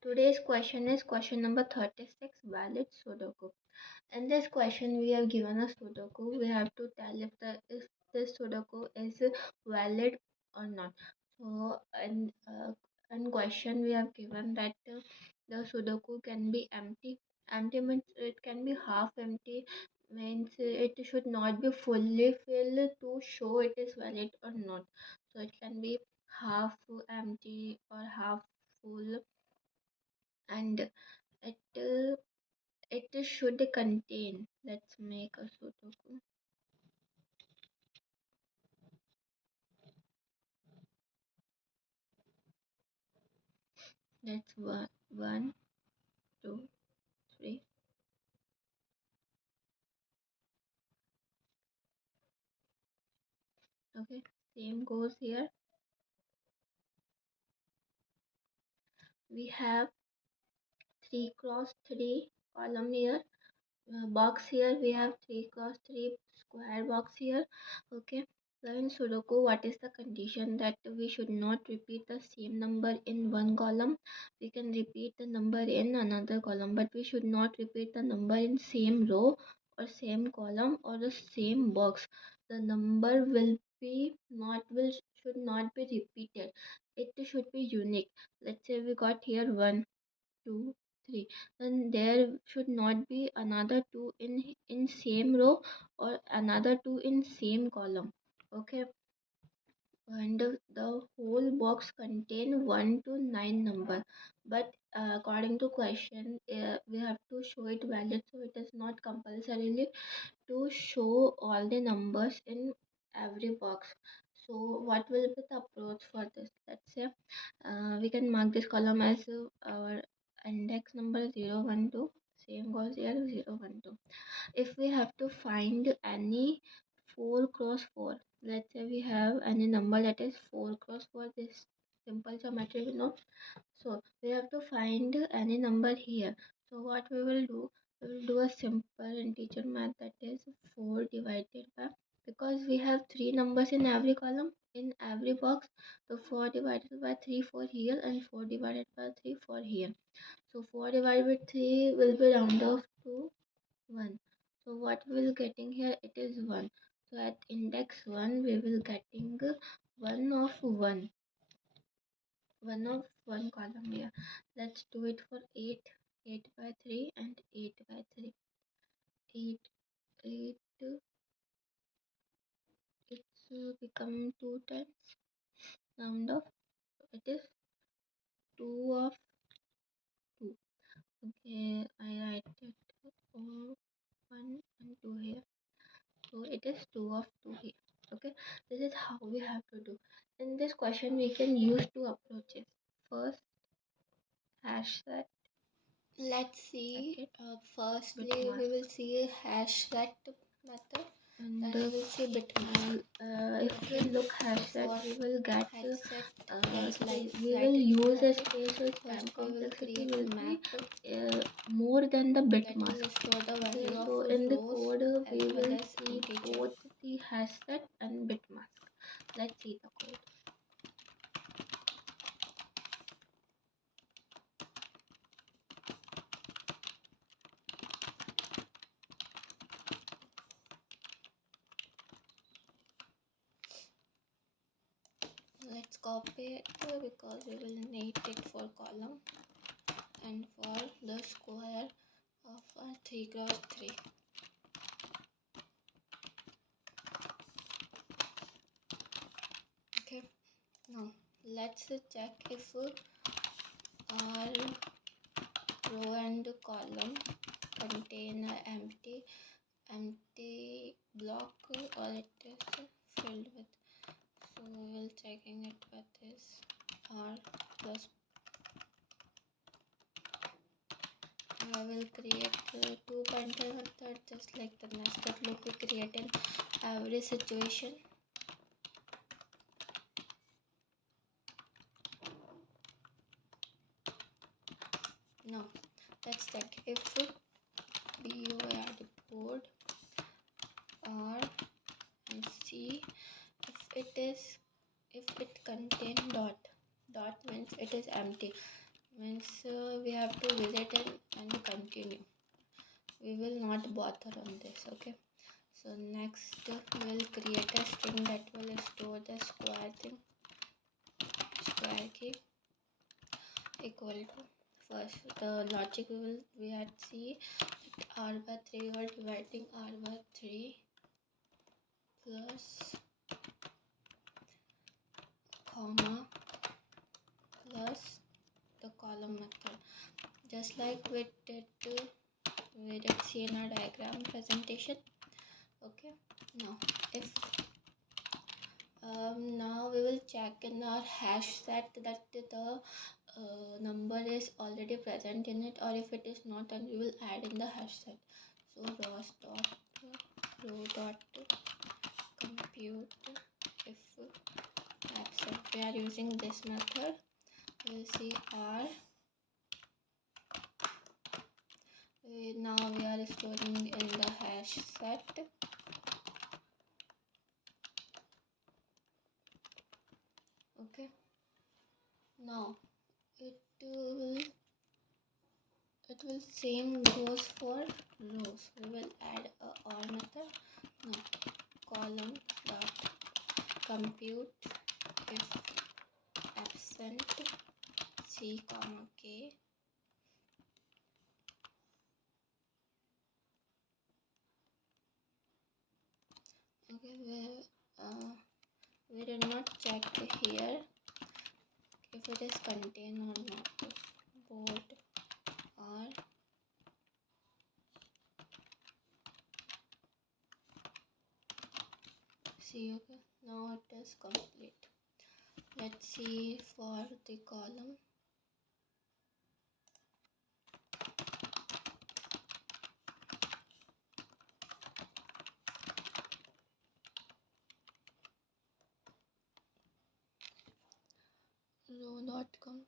Today's question is question number 36, valid Sudoku. In this question, we have given a Sudoku. We have to tell if this Sudoku is valid or not. So, in question, we have given that the Sudoku can be empty. Empty means it can be half empty, means it should not be fully filled to show it is valid or not. So, it can be half empty or half full, and it should contain. Let's make a Sudoku. That's one, two, three. Okay, same goes here. We have 3 cross 3 column here. Box here we have 3 cross 3 square box here. Okay, so in Sudoku, what is the condition? That we should not repeat the same number in one column. We can repeat the number in another column, but we should not repeat the number in same row or same column or the same box. The number will be not will should not be repeated. It should be unique. Let's say we got here 1, 2, 3, then there should not be another 2 in same row or another 2 in same column. Okay, and the whole box contain 1 to 9 number, but according to question, we have to show it valid, so it is not compulsorily to show all the numbers in every box. So what will be the approach for this? Let's say we can mark this column as our index number 012. Same goes here 012. If we have to find any 4 cross 4, let's say we have any number that is 4 cross 4, this simple geometry we know. So we have to find any number here. So what we will do, we will do a simple integer math, that is 4 divided by, because we have 3 numbers in every column, in every box. So 4 divided by 3 for here, and 4 divided by 3 for here. So 4 divided by 3 will be round off to 1. So what we will getting here, it is 1. So at index 1 we will getting 1 of 1, 1 of 1 column here. Let's do it for 8, 8 by 3 and 8 by 3. 8, 8, it's become 2 times, round off, it is 2 of 2. Okay, I write it 1 and 2 here. So it is 2 of 2 here. Okay, this is how we have to do. In this question, we can use two approaches. First, hash set. Let's see. Second, Firstly, bit we mask. will see hash set method. And Then we will see bit mask. if we look hash set, For we will get hash set, let's we write will it use a together. space with First, time we will complexity create will a be map more than the bit that mask. will show the Okay, value so of in the rows code as we well will as see integer. both the hash set and bit mask. Let's see the code. Let's copy it because we will need it for column and for the square of a 3 cross 3. Okay, now let's check if our row and column contain an empty block or it is filled with. So we will checking it with this r plus. I will create two pointer method just like the nested loop we create in every situation. Now let's check if board r and c, if it contain dot. Dot means it is empty, means we have to visit it and continue. We will not bother on this. Okay, so next we'll create a string that will store the square thing, square key equal to, first the logic we had see that r by 3 we are dividing r by 3 plus comma plus the column method, just like we did see in our diagram presentation. Okay, now if now we will check in our hash set that the number is already present in it, or if it is not, then we will add in the hash set. So rows dot row dot compute if absent. We are using this method. We'll see r. Now we are storing in the hash set. Okay, now it will same goes for rows. We will add a or method. Now column dot compute if absent c comma k. Okay, we did not check here if it is contained or not. Board or see. Okay, now it is complete. Let's see for the column. Row dot compute.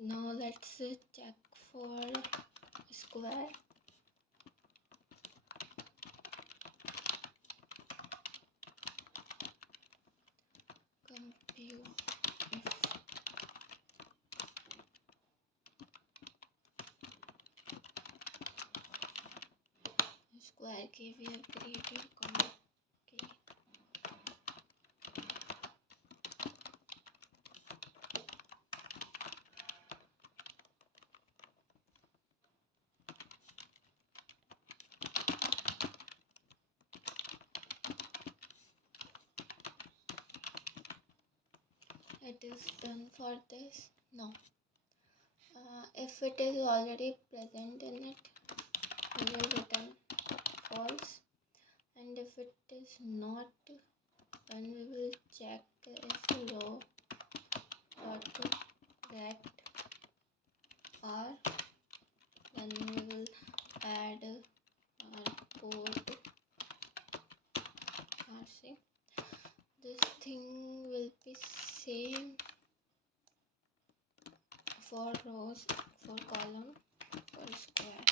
Now let's check for square. Compute if square key we have created comma key. It is done for this. Now if it is already present in it, we will return false, and if it is not, then we will check if row dot get r, then we will add our port rc. This thing will be same for rows, for column, for square.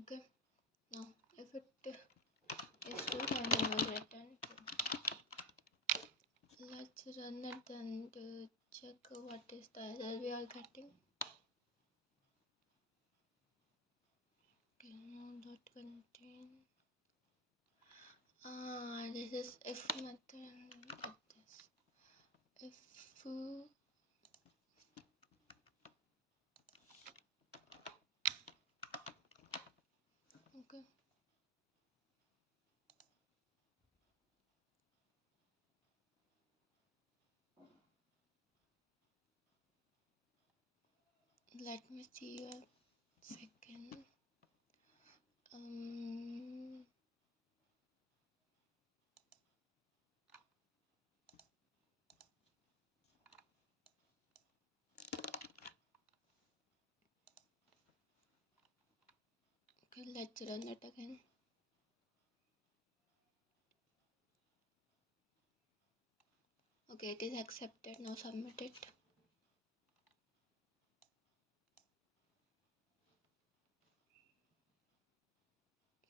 Okay, now if it is true, then we will return true. Let's run it and check what is the error we are getting. Okay, now dot contain. This is if method like this. If okay. let me see a second. Okay, let's run it again. Okay, it is accepted. Now submit it.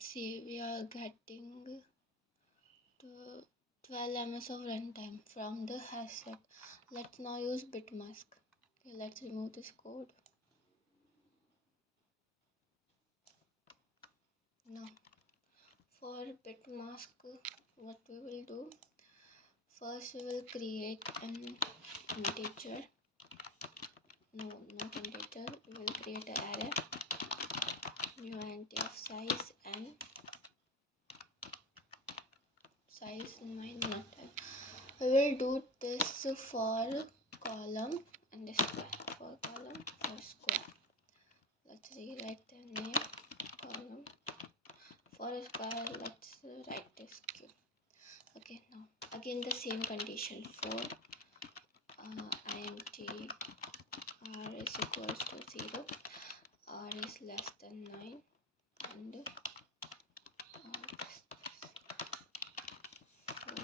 See, we are getting to 12 ms of runtime from the hashtag. Let's now use bitmask. Okay, let's remove this code. Now for bitmask, what we will do, first we will create an integer. No, not integer. We will create an array, new int of size and size mine not time. We will do this for column and square. For column, for square. Let's rewrite the name column. For square, let's write this cube. Okay, now again the same condition for int r is equals to 0, r is less than 9, and r is 4.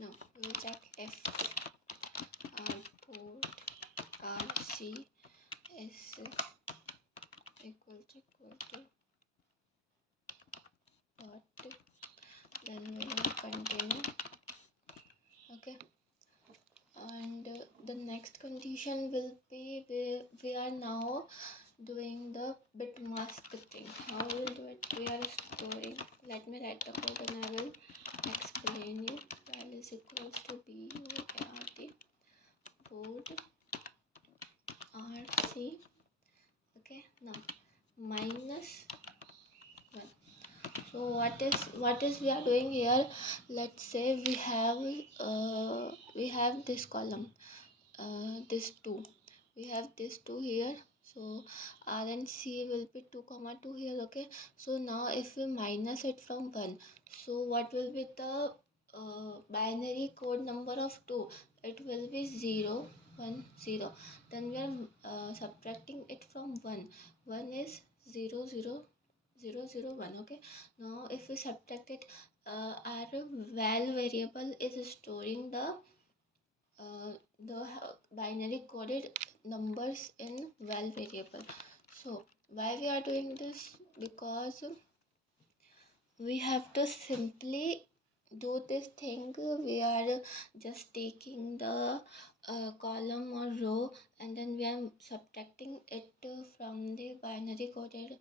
Now we will check if output rc is equal to what, then we will continue. Okay, and the next condition will be we are now doing the bitmask thing. How we will do it? We are storing. Let me write the code and I will explain you. Val is equals to BUART port RC. Okay, now minus 1. So what is we are doing here? Let's say we have this column, this 2. We have this 2 here. So R and C will be 2 comma 2 here. Okay, so now if we minus it from 1, so what will be the binary code number of 2? It will be 0 1 0. Then we are subtracting it from 1. 1 is 0 0 0 0 1. Okay, now if we subtract it, our val variable is storing the binary coded numbers in val variable. So why we are doing this? Because we have to simply do this thing. We are just taking the column or row and then we are subtracting it from the binary coded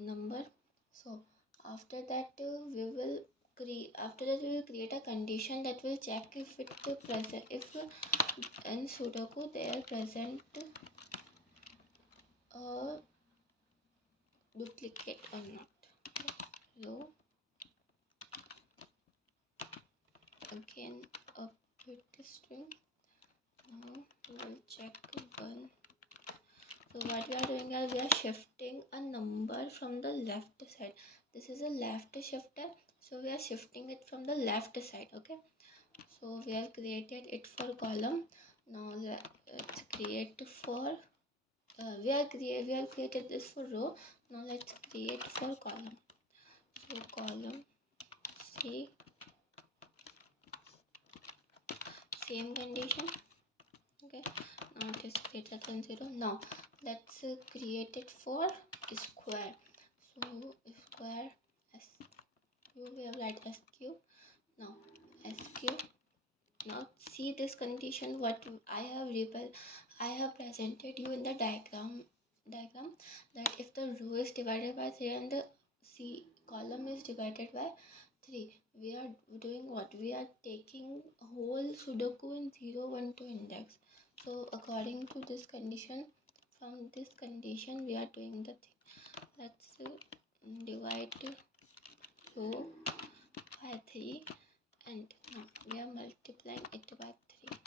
number. So after that we will create a condition that will check if it present, if in Sudoku they are present a duplicate or not. So again a bit string. Now we will check 1. So what we are doing is we are shifting a number from the left side. This is a left shifter, so we are shifting it from the left side. Okay, so we have created it for column. Now let's create for we have created this for row. Now let's create for column. So column C, same condition. Okay, now it is greater than 0. Now let's create it for square. So square SQ, we have write SQ. Now SQ. Now see this condition what I have presented you in the diagram that if the row is divided by 3 and the C column is divided by 3, we are doing what? We are taking whole Sudoku in 0 1 2 index. So according to this condition, from this condition we are doing the thing. Let's divide 2 by 3, and now we are multiplying it by 3.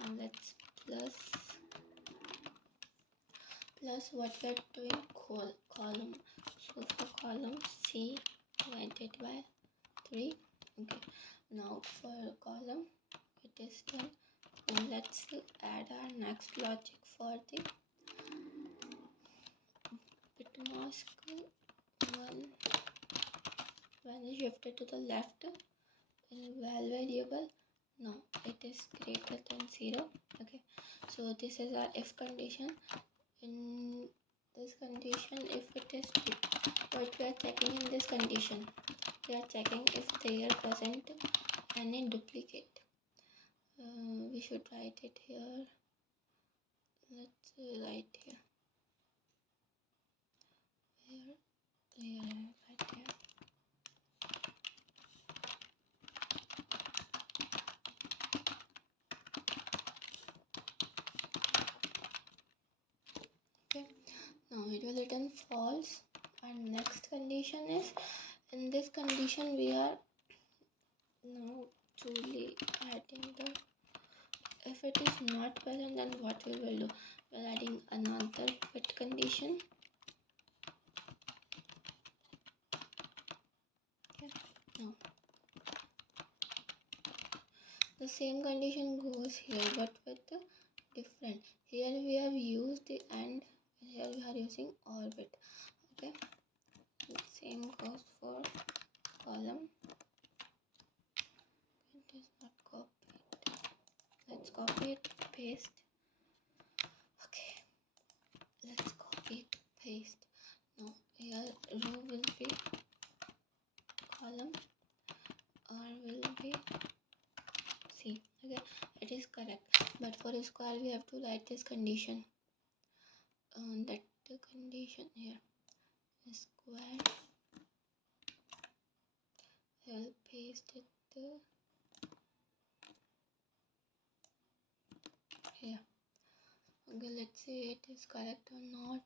Now let's plus what we are doing, column. So for column C divided by 3. Okay, now for column it is done. And let's add our next logic for the bit mask 1 when shifted to the left in val variable. Now it is greater than 0. Okay, so this is our if condition. In this condition, if it is what we are checking in this condition, we are checking if there present any duplicate. We should write it here. Let's write here. Here, right here. Okay, now it will return false. And next condition is, in this condition we are now truly adding the, if it is not present, then what we will do, we are adding another fit condition. Okay, now the same condition goes here, but with the different. Here we have used the and here we are using orbit. Okay, the same goes for column. It is not copied. Let's copy it, paste. Okay, let's copy it, paste. Now here row will be column, R will be C. Okay, it is correct. But for a square we have to write this condition. That the condition here is square. I will paste it here. Okay, let's see it is correct or not.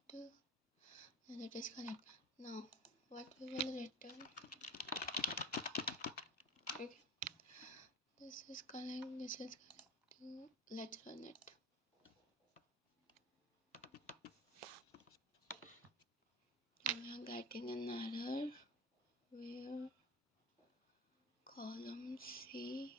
And it is correct. Now what we will return. Okay, this is correct, this is correct. Let's run it. We are getting an error where column C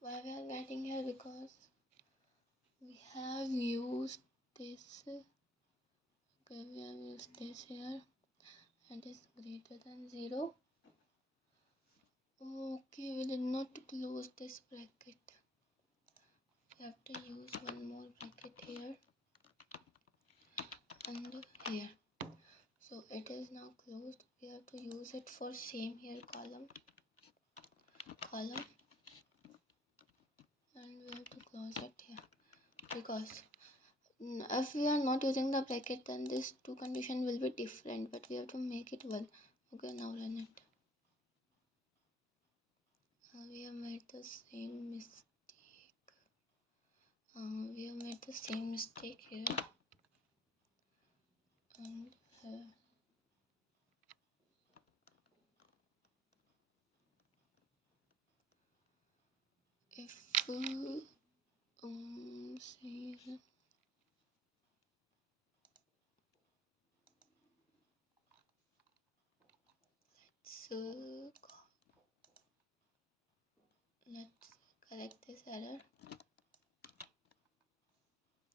why we are getting here, because we have used this. Okay, we have used this here and is greater than 0. Okay, we did not close this bracket. We have to use one more bracket here and here. So it is now closed. We have to use it for same here column, and we have to close it here, because if we are not using the bracket, then this two condition will be different, but we have to make it one. Okay, now run it. We have made the same mistake. Here and here. If see, let's correct this error.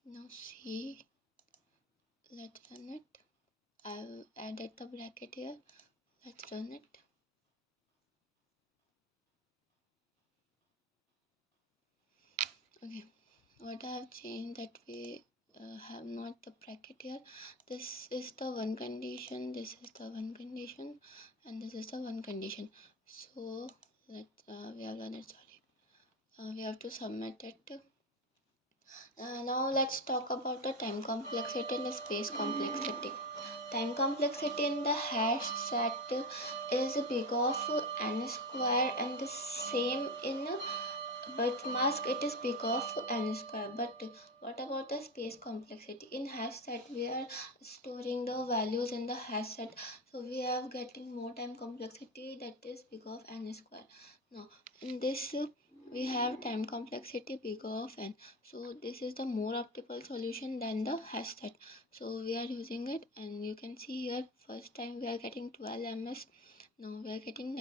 Now see, let's run it. I've added the bracket here. Let's run it. Okay, what I have changed, that we have not the bracket here. This is the one condition, this is the one condition, and this is the one condition. So let's we have done it. Sorry, we have to submit it. Now let's talk about the time complexity and the space complexity. Time complexity in the hash set is big of n square and the same in But mask it is big of n square. But what about the space complexity? In hash set we are storing the values in the hash set, so we are getting more time complexity, that is big of n square. Now in this we have time complexity big of n, so this is the more optimal solution than the hash set, so we are using it. And you can see here first time we are getting 12 ms, now we are getting